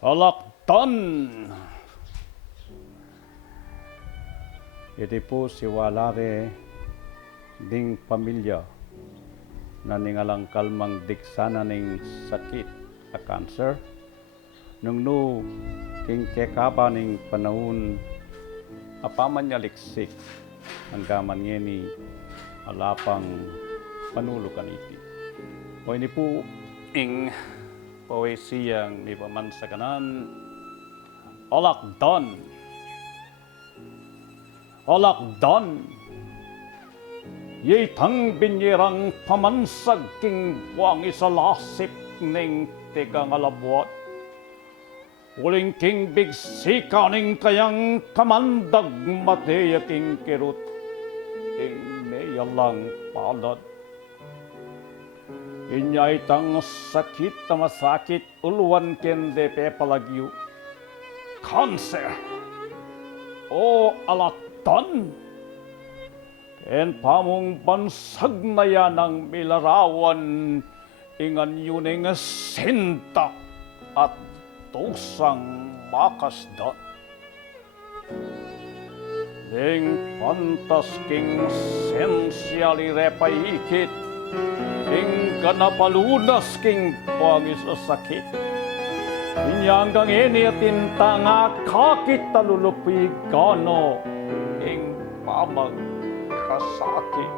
Halaktan! Iti po si walare ding pamilya na ningalang kalmang diksana ning sakit a cancer. Nung no king kekaba ning panahon apaman niya liksik ang gaman ni alapang panulukan iti. O ini po ing poesiyang ni pamansakanan Alakdan. Alakdan. Yitang binyerang pamansag king buwang isalasip ning teka ngalabwat. Uling king bigsika ning kayang kamandag mateya king kirut ing neyalang palad. Inyay tang sakit na masakit uluan kende pepalagyo. Cancer! O alakdan! Ken pamong bansag na yan ang milarawan ingan yuning sinta at dosang makasdan. Ding pantas king sensyali repaikit ing kanapalunas king pangis sakit. Inyanggang iniatin tanga kakit talulupig kano ing pamag kasakit.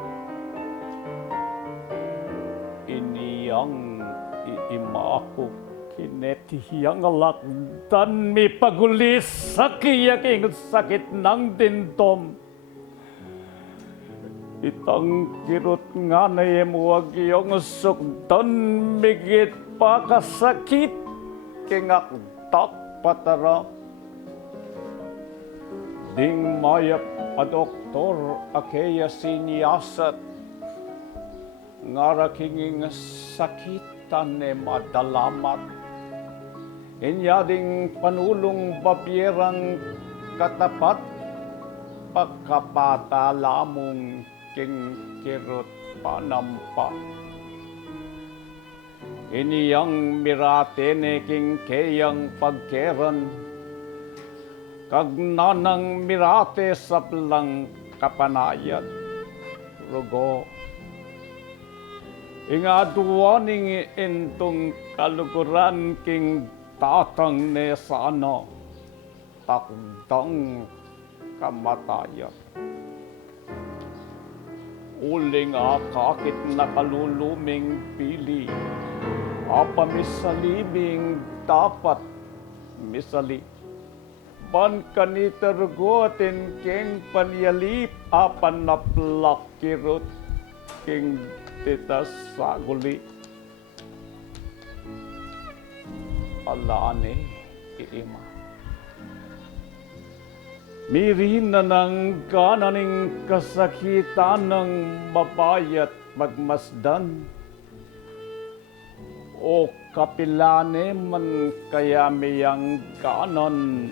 Iniyang iimako kinetihiyang alakdan mi pagulis sakiyak ing sakit ng dindom. Itang kirot nga na yemuwag iyong sukdan migit pa kasakit kingakdak patara. Ding mayap a doktor akeya siniyasat ngara kinging sakitan ne madalamat. Inya ding panulong babierang katapat pagkapata lamong king kirot panampa. Iniyang mirate ne king kayang pagkeran kag nanang mirate saplang kapanayat rugo. Ingaduaning intong kaluguran king tatang ne sana takdang kamatayan. Uling kakit nakaluluming pili apa misalibing dapat misali. Ban kanita rugotin king panyalip apan naplak kirot king titas saguli. Alane iima. Mirin na ng kananing kasakitan ng mabayat magmasdan. O kapilane man kaya miyang kanan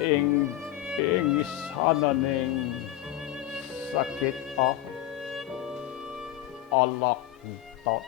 ing isana ning sakit alakdan.